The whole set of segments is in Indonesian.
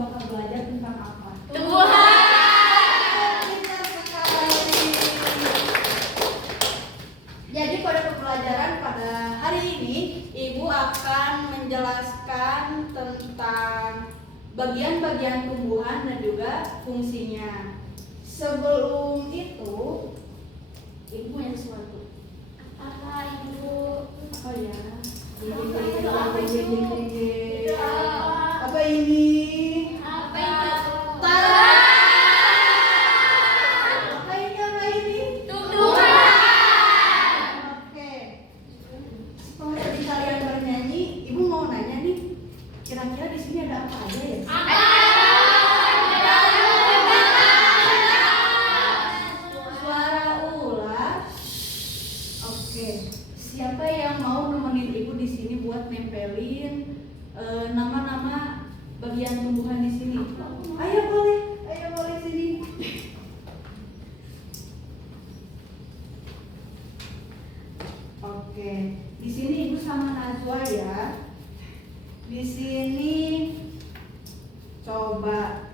bakal belajar tentang apa? Tuhan. Jadi pada pembelajaran pada hari ini Ibu akan menjelaskan tentang bagian-bagian tumbuhan dan juga fungsinya. Sebelum itu Ibu punya sesuatu. Apa Ibu? Apa ya? Apa? Apa ini? Apa itu? Tada! Apa ini? Apa ini? Tuhan. Oke. Setelah tadi kalian bernyanyi, Ibu mau nanya nih, kira-kira di sini ada apa aja ya? Suara ular. Oke. Siapa yang mau nemenin Ibu di sini buat nempelin nama-nama bagian tumbuhan di sini? Ayo boleh sini. Oke, di sini Ibu sama Najwa ya. Di sini coba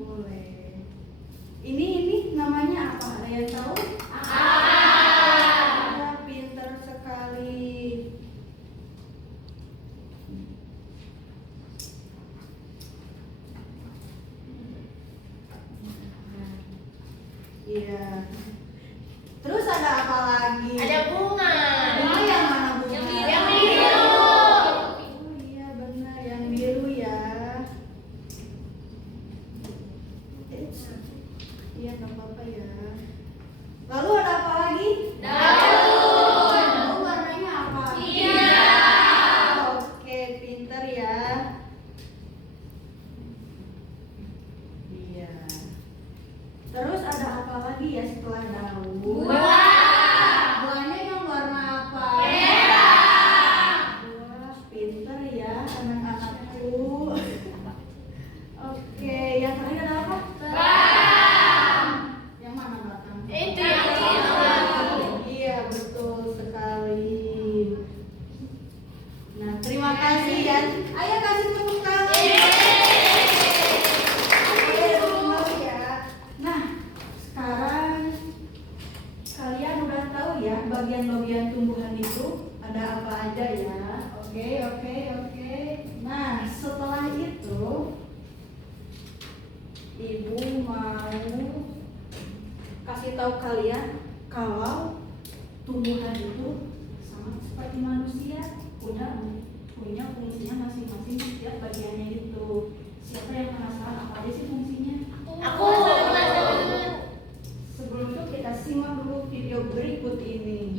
boleh. Ini namanya apa? Ada yang tahu? Pintar sekali. Iya. Terus ada apa lagi? Ada bunga. Bunga yang mana bunga? Yang biru. Oh iya benar, yang biru ya. Iya nggak apa-apa ya. Lalu ada apa lagi? Daun. Daun warnanya apa? Hijau. Oke, pintar ya. Iya. Terus ada apa lagi ya setelah daun? Buahnya yang warna apa? Merah. Wah, pintar ya anak-anakku. Oke, yang terakhir ada apa? Batang. Yang mana batang? Itu yang biru. Iya, betul sekali. Nah, terima kasih ya. Ayo kasih tepuk tangan. Oke, terima ya. Nah, sekarang kalian udah tahu ya bagian-bagian tumbuhan itu ada apa aja ya. Oke. Nah, setelah itu Ibu mau kasih tahu kalian kalau tumbuhan itu sama seperti manusia punya fungsinya masing-masing setiap bagiannya itu. Siapa yang penasaran apa aja sih fungsinya? Aku. Sebelum itu kita simak dulu video berikut ini.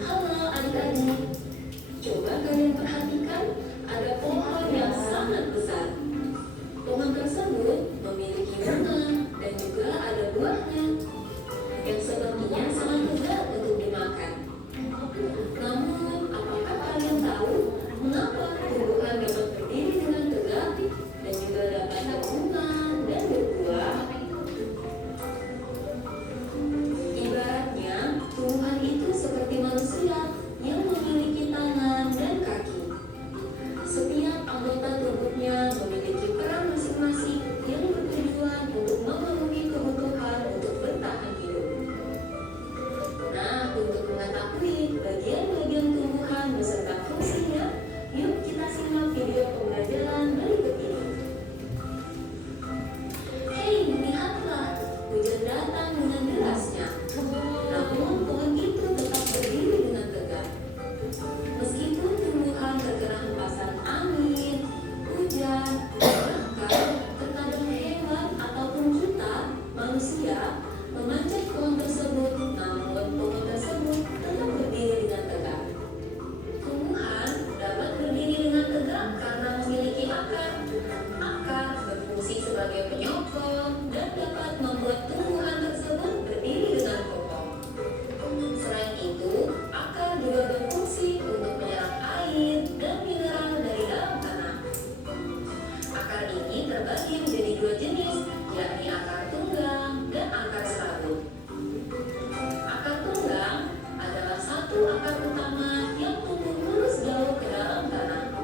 Halo adik-adik, coba kalian perhatikan ada pohon yang sangat besar. Pohon tersebut memiliki bunga dan juga ada buahnya yang sepertinya sangat lezat untuk dimakan. Namun, apakah kalian tahu mengapa tumbuhan dapat berdiri dengan tegak dan juga dapat berbunga dan berbuah? Ibaratnya, tumbuhan itu seperti manusia yang memiliki ini terbagi menjadi dua jenis, yakni akar tunggang dan akar serabut. Akar tunggang adalah satu akar utama yang tumbuh lurus jauh ke dalam tanah.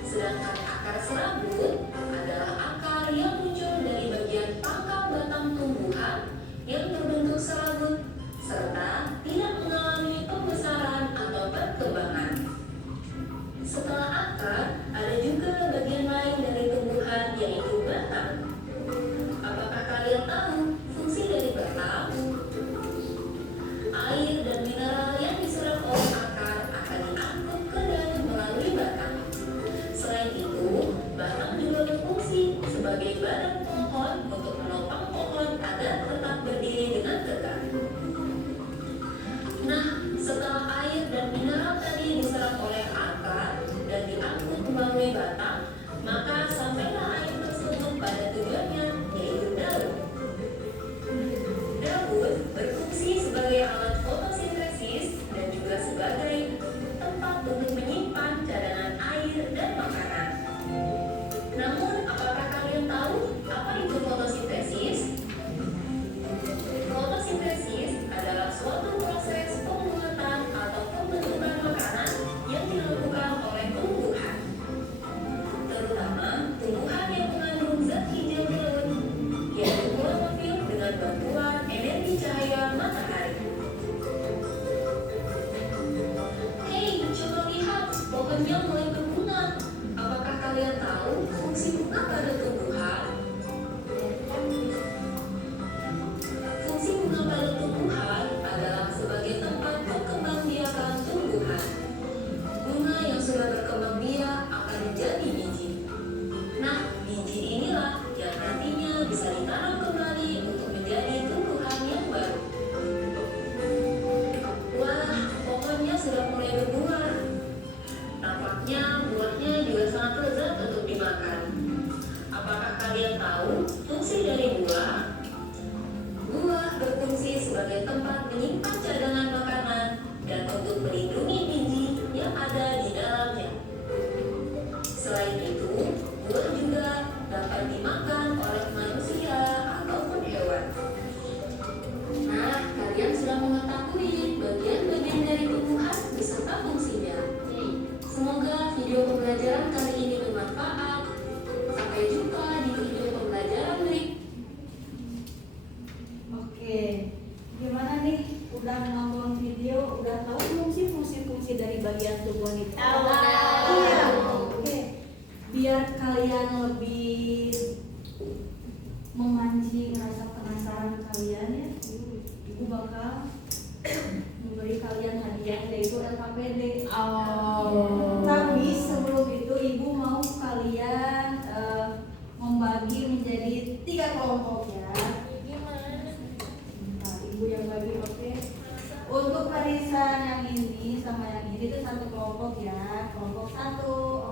Sedangkan akar serabut adalah akar yang muncul dari bagian pangkal batang tumbuhan yang berbentuk serabut serta tidak mengalami pembesaran atau perkembangan. Setelah akar, ada juga bagian lain dari tumbuhan yaitu batang. Apakah kalian tahu fungsi dari batang? Air dan mineral yang diserap oleh akar akan diangkut ke daun melalui batang. Selain itu, batang juga berfungsi sebagai badan pohon untuk menopang pohon agar tetap berdiri dengan tegak. Nah, setelah air dan mineral tadi diserap oleh akar dan diangkut melalui batang, maka sampailah air tersebut pada tujuannya, yaitu daun. Daun berfungsi sebagai alat fotosintesis dan juga sebagai tempat untuk menyimpan cadangan air dan makanan. Namun, apakah kalian tahu apa itu fotosintesis? Fotosintesis adalah suatu proses pembuatan atau pembentukan makanan yang dilakukan oleh tumbuhan, terutama tumbuhan yang mengandung zat hijau daun, yaitu klorofil dengan bantuan energi cahaya matahari. Hei, coba lihat, pohonnya mulai berbunga. Apakah kalian tahu fungsi bunga pada tumbuhan? Fungsi bunga pada tumbuhan adalah sebagai tempat perkembangbiakan tumbuhan. Bunga yang sudah berkembang biak akan menjadi biji. Nah, biji inilah yang nantinya bisa ditanam kembali untuk menjadi tumbuhan yang baru. Wah, pohonnya sudah mulai berbunga. Nampaknya buahnya juga sangat lezat untuk dimakan. Apakah kalian tahu fungsi dari buah? Buah berfungsi sebagai tempat menyimpan cadangan makanan dan untuk melindungi biji yang ada di dalamnya. Selain itu, buah juga dapat dimakan oleh manusia ataupun hewan. Nah, kalian sudah mengetahui bagian-bagian dari tumbuhan beserta fungsinya. Semoga video pembelajaran kali ini bermanfaat. Sampai jumpa di video pembelajaran berikutnya. Oke, gimana nih? Udah nonton video, udah tahu belum sih fungsi-fungsi dari bagian tubuh itu? Tahu. Iya. Oke. Biar kalian lebih memancing rasa penasaran kalian ya, Ibu bakal memberi kalian hadiah yaitu LKPD. Tapi sebelum itu Ibu mau kalian membagi menjadi 3 kelompok ya. Nah, Ibu yang bagi, oke. Untuk barisan yang ini sama yang ini itu satu kelompok ya. Kelompok 1,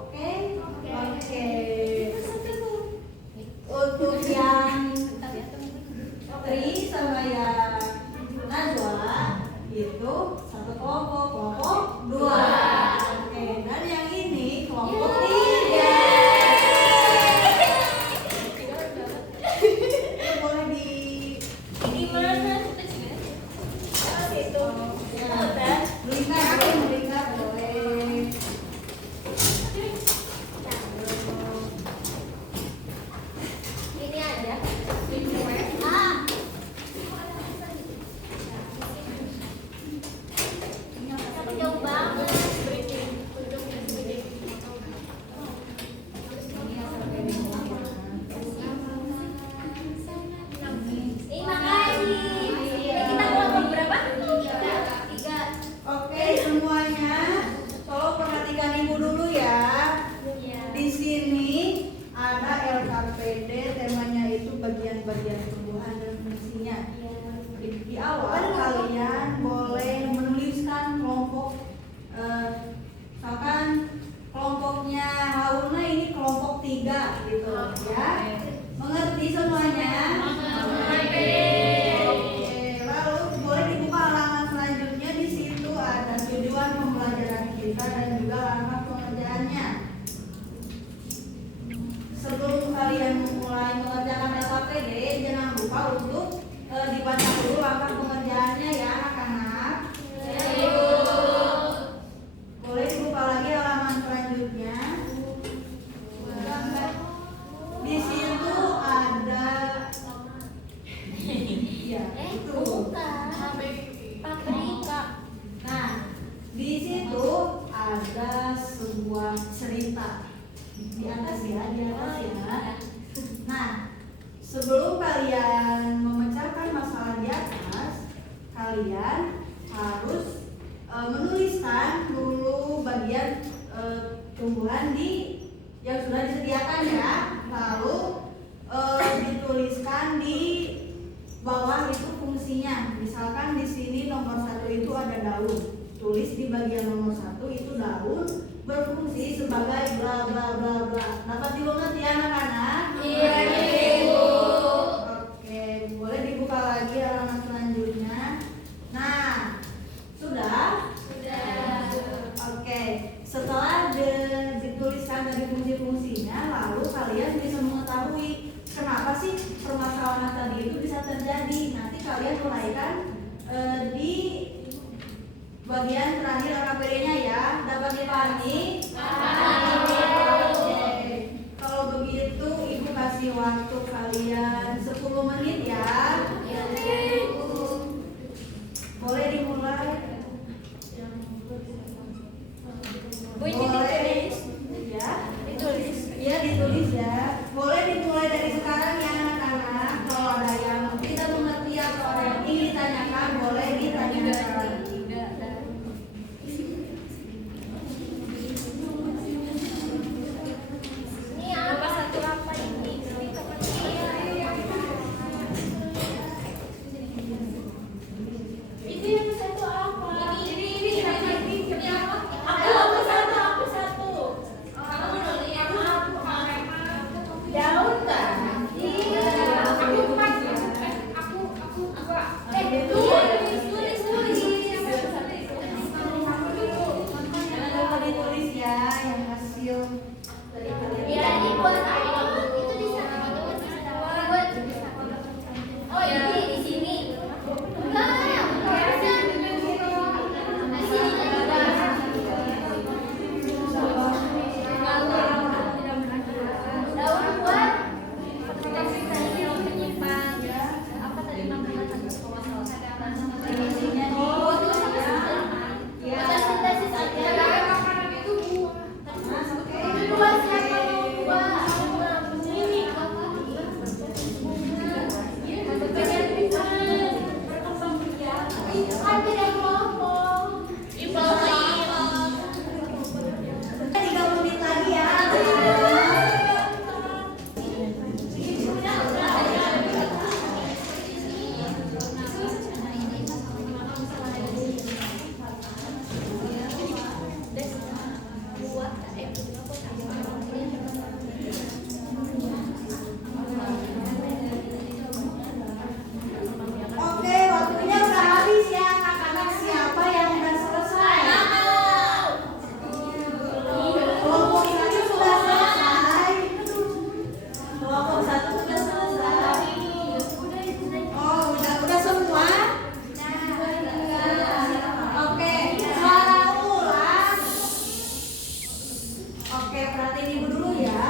oke? Oke. Untuk yang Tri sama yang Najwa itu satu kelompok, kelompok 2. Oke, dan yang ini kelompok 3. Boleh di mana? situ. Belikan boleh. Ini ada. Tapi jauh banget. Makasih. Kita kelompok berapa? 3. Oke, semuanya tolong perhatikan Ibu dulu ya. Di sini ada LKPD, temanya itu bagian-bagian tumbuhan dan fungsinya. Di awal kalian boleh menuliskan kelompok, misalkan kelompoknya Hauna ini kelompok 3 gitu ya. Mengerti semuanya? Oke, lalu boleh dibuka halaman selanjutnya. Di situ ada tujuan pembelajaran kita dan juga langkah pengerjaannya. Sebelum kalian lupa untuk dibaca dulu langkah pengerjaannya ya anak-anak. Boleh dibuka lagi halaman selanjutnya. Di situ ada ya itu. Nah, di situ ada sebuah cerita di atas ya. Nah, sebelum kalian memecahkan masalah di atas, kalian harus menuliskan dulu bagian tumbuhan yang sudah disediakan ya. Lalu dituliskan di bawah itu fungsinya. Misalkan di sini nomor 1 itu ada daun. Tulis di bagian nomor 1 itu daun berfungsi sebagai bla bla bla bla. Dapat dimengerti ya anak-anak? Iya, Ibu. Oke, boleh dibuka lagi halaman selanjutnya. Nah, sudah? Oke, setelah dituliskan dari fungsi-fungsinya, lalu kalian bisa mengetahui kenapa sih permasalahan tadi itu bisa terjadi. Nanti kalian uraikan di bagian terakhir AKPD-nya ya. Dapat dipahami? Oke. Kalau begitu Ibu kasih waktu kalian 10 menit ya. Boleh dimulai? Bu, ini ditulis. Ya. Ditulis. Iya ditulis ya. Boleh dimulai dari sekarang ya anak-anak. Kalau ada yang tidak mengerti atau ada yang ingin ditanyakan, boleh ditanyakan. Ini apa satu apa ini? Itu yang satu apa? Ini apa? Aku satu. Kamu menulis apa? Daun kan? Iya. Jangan lupa ditulis ya yang hasil dari kalian. Ya, dibuat apa? Itu di sana. Buat. Oh, ini di sini. Enggak, bukan. Di sini juga. Daun buat menyimpan apa tadi makanan Fungsinya di ya. sintesis aja. Mas, oke. Buat siapa mau buat? Ini kan tidak ngomong. 3 menit lagi ya. Oke, waktunya udah habis ya anak-anak. Siapa yang udah selesai? Kelompok 1 sudah selesai. Kelompok 1 sudah selesai. Oh, udah semua? Oke, suara ulang. Oke, perhatiin Ibu dulu ya.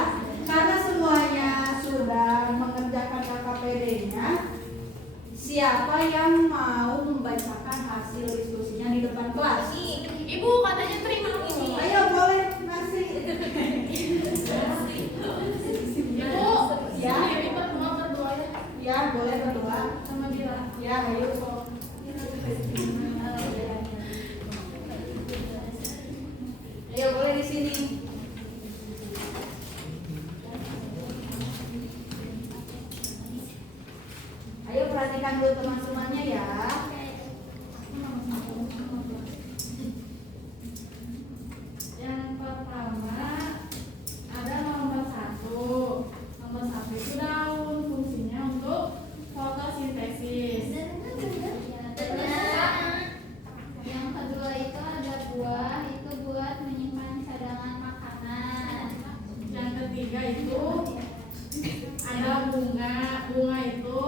Karena semuanya sudah mengerjakan KKPD-nya, siapa yang mau membacakan hasil diskusinya di depan kelas? Ibu katanya terima ini. Ayo boleh ngasih. Ibu, Ya. Ibu berdua ya. Ya boleh berdua. Sama dia. Ya ayo sok. Ayo boleh di sini. Ayo perhatikan dulu teman-temannya ya. Yang pertama ada nomor 1. Nomor 1 itu daun, fungsinya untuk fotosintesis. Yang kedua itu ada buah, itu buat menyimpan cadangan makanan. Yang ketiga itu ada bunga. Bunga itu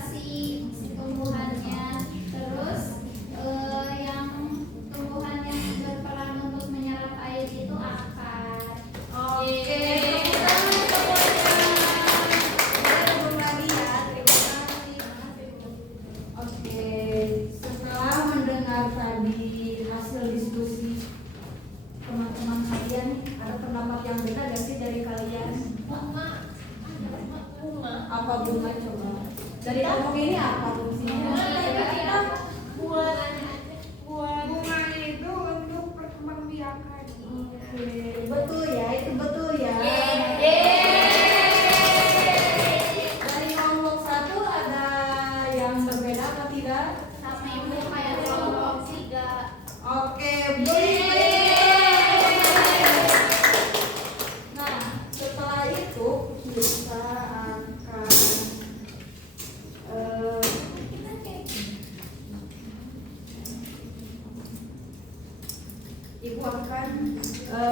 vegetasi, tumbuhannya. Terus yang tumbuhan yang berperan untuk menyerap air itu akar. Oke, tepuk tangan semuanya. Udah belum lagi ya, terima kasih. Oke, setelah mendengar tadi hasil diskusi teman-teman kalian, ada pendapat yang beda gak sih dari kalian? Apa bunga coba? Dari topik ini apa fungsinya? Bunga itu untuk perkembangbiakan. Oke, betul ya, itu betul ya. Dari kelompok 1 ada yang berbeda atau tidak? Sama ibu kayak kelompok 3. Oke, boleh. Nah, setelah itu kita akan Ibu akan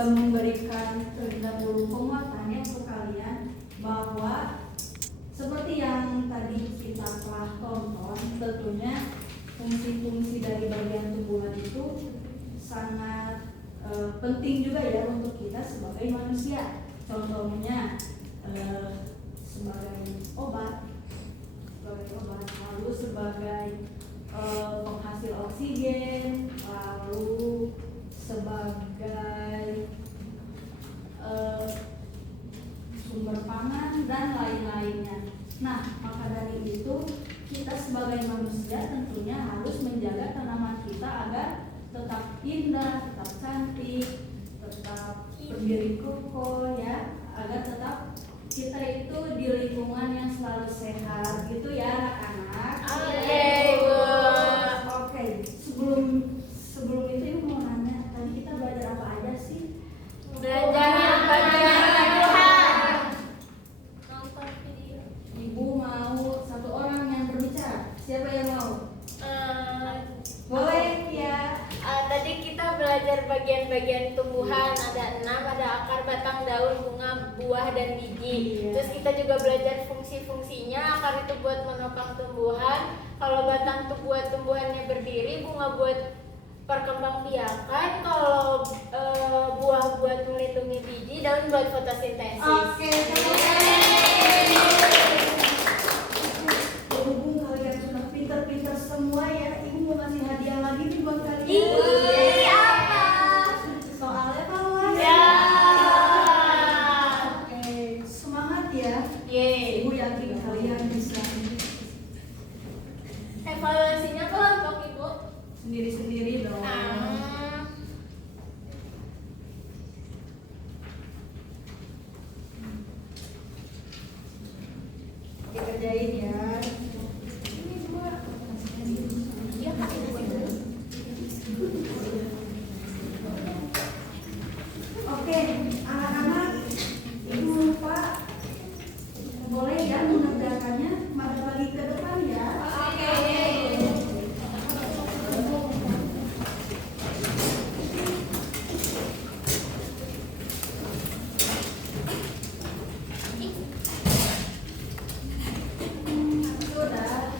memberikan terlebih dahulu penguatannya ke kalian bahwa seperti yang tadi kita telah tonton, tentunya fungsi-fungsi dari bagian tumbuhan itu sangat penting juga ya untuk kita sebagai manusia. Contohnya sebagai obat, lalu sebagai penghasil oksigen, lalu sebagai sumber pangan dan lain-lainnya. Nah, maka dari itu kita sebagai manusia tentunya harus menjaga tanaman kita agar tetap indah, tetap cantik, tetap berdiri kokoh ya, agar tetap kita itu di lingkungan yang selalu sehat gitu ya anak-anak. Oke, Bu. Oke, sebelum itu ibu mau nanya, tadi kita belajar apa aja sih? Belajar bagian tumbuhan. Nonton video. Ibu mau satu orang yang berbicara. Siapa yang mau? Boleh ya. Tadi kita belajar bagian-bagian tumbuhan, ada 6, ada akar, batang, daun, bunga, buah, dan biji. Iya. Terus kita juga belajar fungsi-fungsinya. Akar itu buat menopang tumbuhan, kalau batang itu buat tumbuhannya berdiri, bunga buat perkembangbiakan, kalau buah buat melindungi biji, daun buat fotosintesis. Oke, berhubung kalian sudah pintar-pintar semua ya, ibu mau kasih hadiah lagi nih buat kalian. Apa? Soal evaluasi. Ya. Oke, semangat ya. Yeay. Ibu yakin kalian bisa Evaluasinya kelompok Ibu. sendiri-sendiri dong. Oke, kerjain ya. Oke, anak-anak, ibu lupa boleh ya mengerjakannya mari lagi ke depan ya. Oke. Sudah.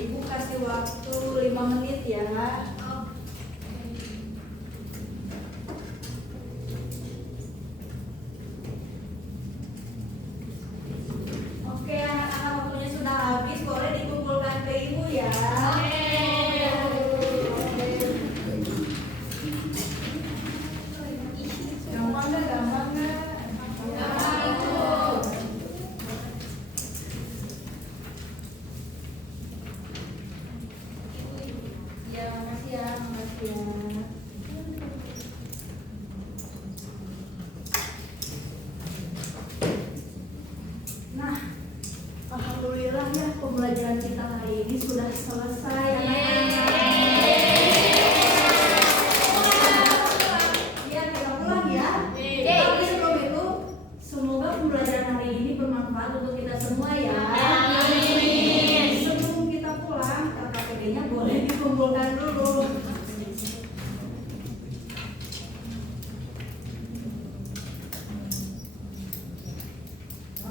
Ibu kasih waktu 5 menit ya. Oke, anak-anak, waktunya sudah habis, boleh dikumpulkan ke ibu ya. Gampang nggak? Gampang nggak? Gampang ibu. Ya, makasih ya, makasih ya. Nah, alhamdulillah ya pembelajaran kita hari ini sudah selesai anak-anak. Ya, kita pulang ya. Tapi sebelum itu, semoga pembelajaran hari ini bermanfaat untuk kita semua ya. Sebelum kita pulang, KKPD-nya boleh dikumpulkan dulu.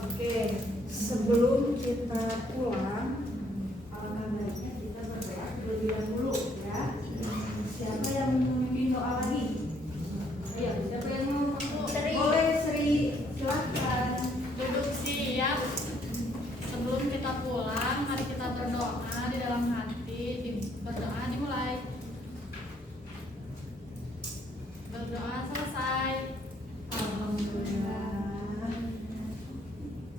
Oke, sebelum kita pulang, alangkah baiknya kita berdoa terlebih dahulu ya. Siapa yang memimpin doa lagi? Ayo, siapa yang mau? Sri. Boleh Sri, silahkan. Duduk siap. Sebelum kita pulang, mari kita berdoa di dalam hati. Berdoa dimulai. Berdoa selesai. Alhamdulillah.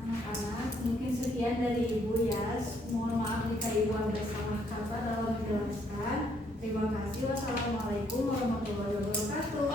Anak-anak, mungkin sekian dari Ibu ya. Mohon maaf jika Ibu ada salah kata dalam menjelaskan. Terima kasih. Wassalamualaikum warahmatullahi wabarakatuh.